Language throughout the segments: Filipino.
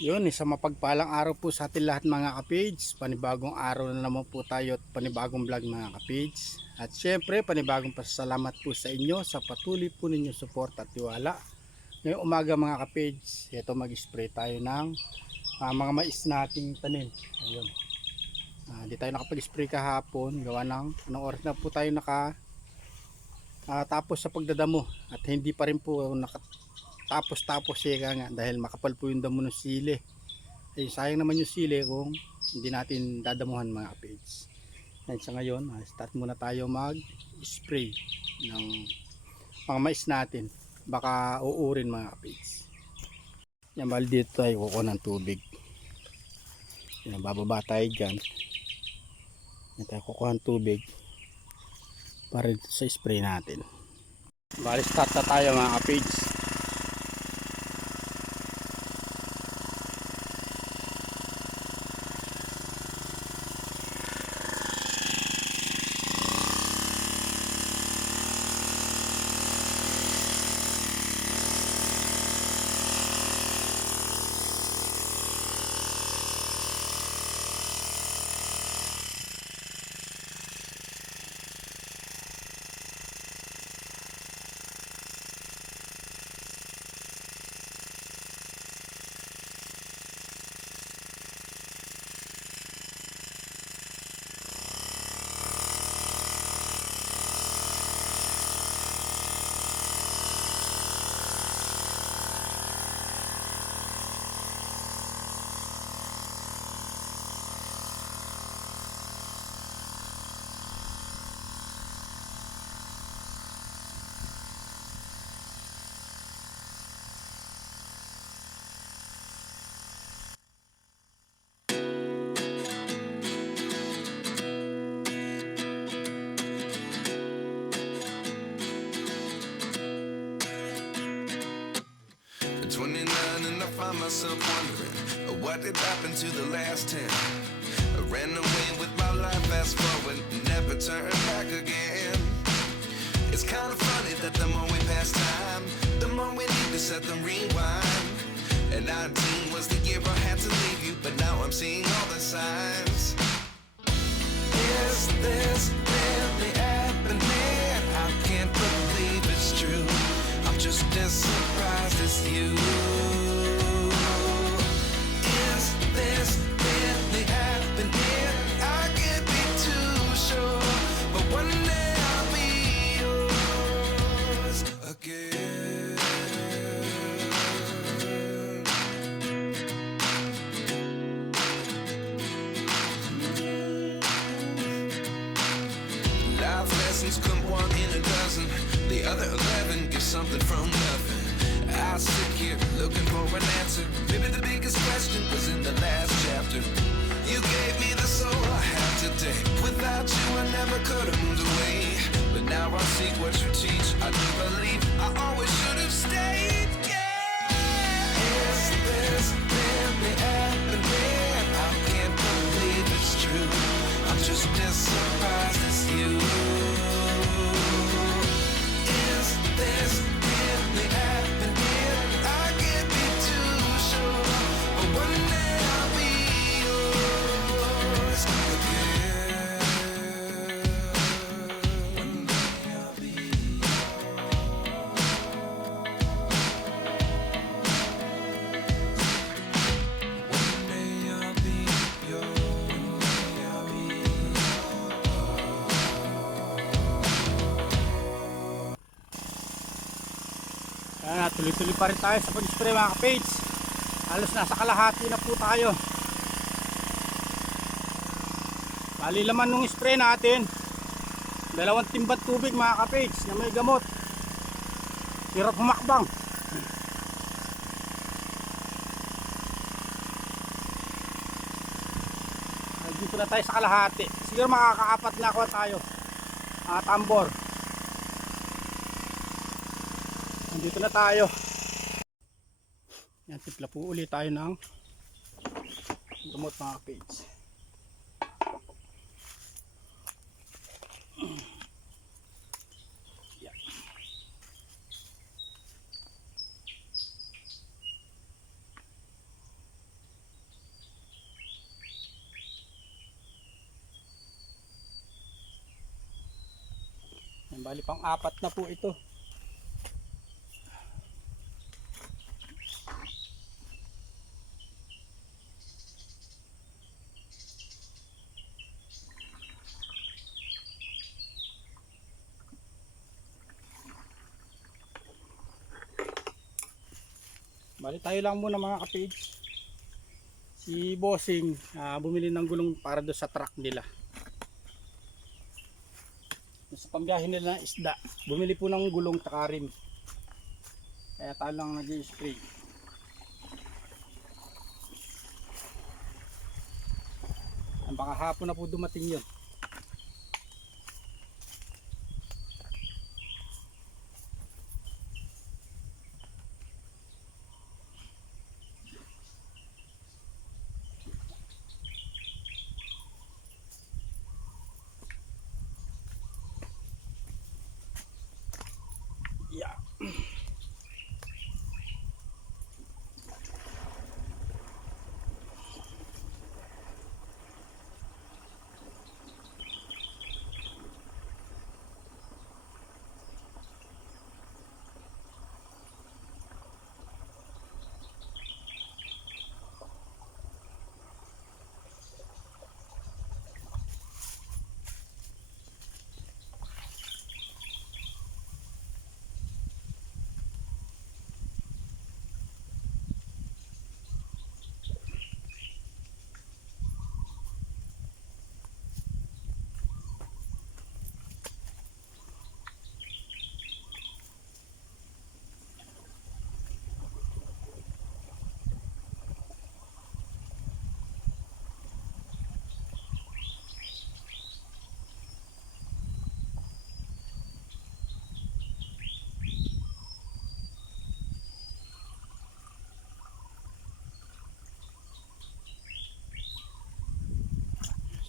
Yun, isang mapagpalang araw po sa atin lahat mga ka-page. Panibagong araw na naman po tayo at panibagong vlog mga ka-page. At syempre, panibagong pasalamat po sa inyo sa patuloy po ninyong support at tiwala. Ngayong umaga mga ka-page, ito mag-spray tayo ng mga mais nating tanim. Ayun. Di tayo nakapag-spray kahapon. Gawa ng anong oras na po tayo tapos sa pagdadamo. At hindi pa rin po tapos nga dahil makapal po yung damo ng sili. Ay sayang naman yung sili kung hindi natin dadamuhan mga kapage. At sa ngayon, start muna tayo mag spray ng mga mais natin, baka uurin mga kapage. Yan, bali dito tayo kukuha ng tubig. Yan, bababa tayo dyan. Yan tayo kukuha ng tubig para dito sa spray natin. Bali start na tayo mga kapage. At 29 and I find myself wondering what did happen to the last 10. I ran away with my life, fast forward, never turn back again. It's kind of funny that the more we pass time, the more we need to set them rewind. And 19 was the year I had to leave you, but now I'm seeing all the signs. Is this really happening? I can't believe it's true. I'm just as surprised as you. Is this really happening? I can't be too sure, but one day I'll be yours again. Life lessons come one in a dozen. The other 11 give something from nothing. I sit here looking for an answer. Maybe the biggest question was in the last chapter. You gave me the soul I have today. Without you I never could have moved away. But now I seek what you teach. I do believe I always should have stayed. Yeah. Is this really happening? I can't believe it's true. I'm just as surprised as you. Is this really happening? I can't be too sure, but one day I'll be yours again. One day I'll be One day I'll be yours. One day I'll be Ayan, tuloy-tuloy pa rin tayo sa pag-spray mga ka-page. Halos nasa kalahati na po tayo. Bali laman nung spray natin, 2 timbat tubig mga ka-page na may gamot. Hirap humakbang. Ay, dito na tayo sa kalahati. Siguro makakaapat na ako tayo. Tambor. Nandito na tayo. Yan, tipla po ulit tayo ng gamot mga page. Yan. Bali pang apat na po ito. Bali tayo lang muna mga kapage. Si Bossing bumili ng gulong para doon sa truck nila. Sa pambiyahe nila ng isda, bumili po ng gulong tsaka rim. Kaya tayo lang nag-i-spray. Baka hapon na po dumating yun. Yeah.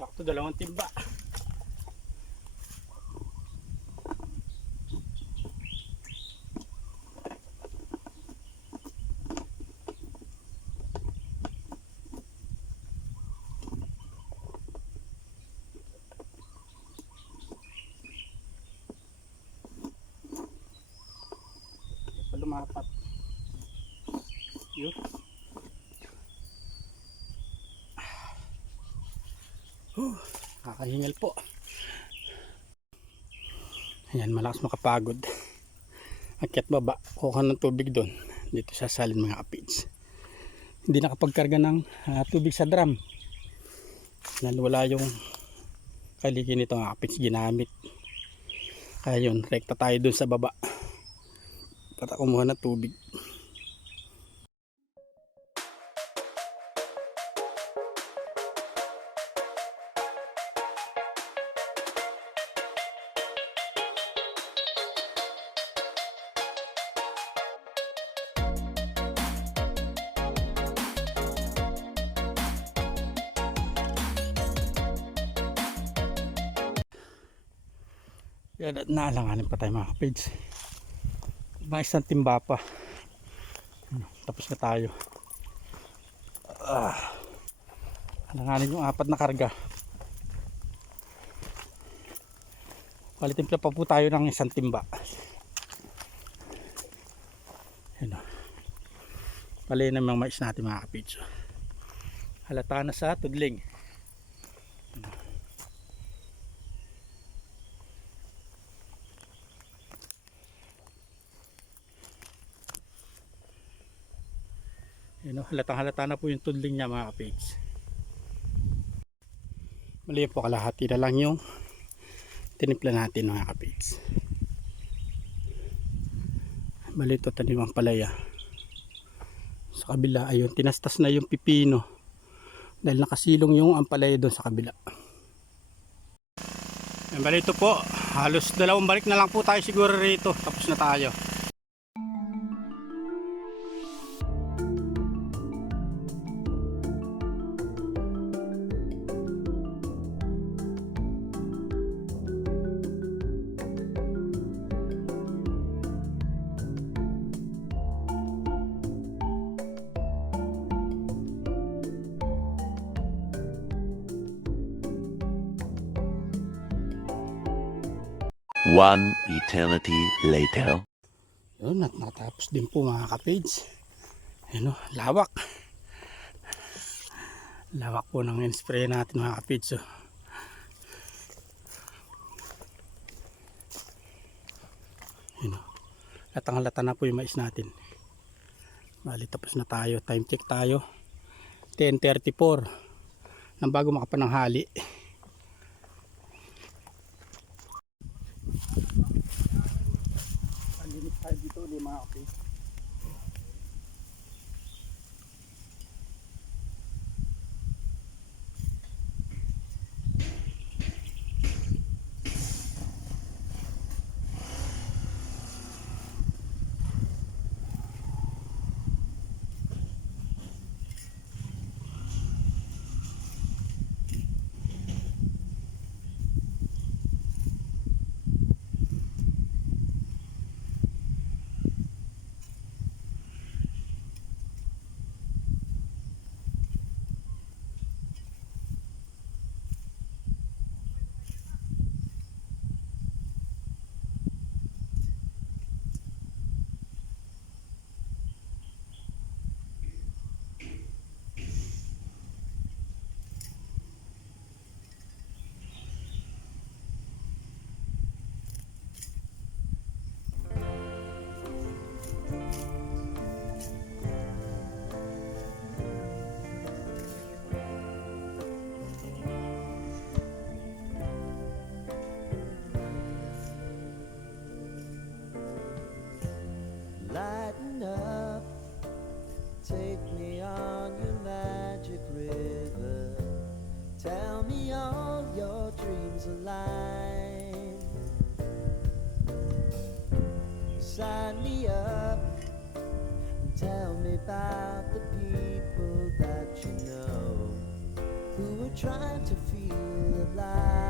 Sakto, 2 timba. Lumapat. Yun. Kakahingal po. Ayan, malakas makapagod. Akyat baba, kuha ng tubig doon. Dito sa salin mga kapids. Hindi nakapagkarga ng tubig sa drum. Dahil wala yung kaliki nito mga kapids ginamit. Kaya yun, rekta tayo doon sa baba. Para kumuha ng tubig. Yan, naalanganin pa tayo mga kapage. Mga isang timba pa. Tapos na tayo. Alanganin yung 4 na karga. Palitempla pa po tayo ng 1 timba. Yan o. Palayin ng mga mais natin mga kapage. Halata na sa tudling. Halatang-halata na po yung tudling niya mga kapigs. Mali po, kalahati na lang yung tinimpla natin mga kapigs. Mali ito tanim ang palaya. Sa kabila ayun, tinastas na yung pipino dahil nakasilong yung ampalaya doon sa kabila. Mali ito po, halos 2 balik na lang po tayo siguro rito, tapos na tayo. One eternity later. Yun, at natapos din po mga kapage. Ayun o, lawak. Lawak po ng in-spray natin mga kapage. So, yun o, latang-lata na po yung mais natin. Bali, tapos na tayo. Time check tayo. 10:34 nang bago makapananghali. Palinis tayo dito ulit mga kapage. Lighten up, take me on your magic river. Tell me all your dreams align. Sign me up and tell me about the people that you know who are trying to feel alive.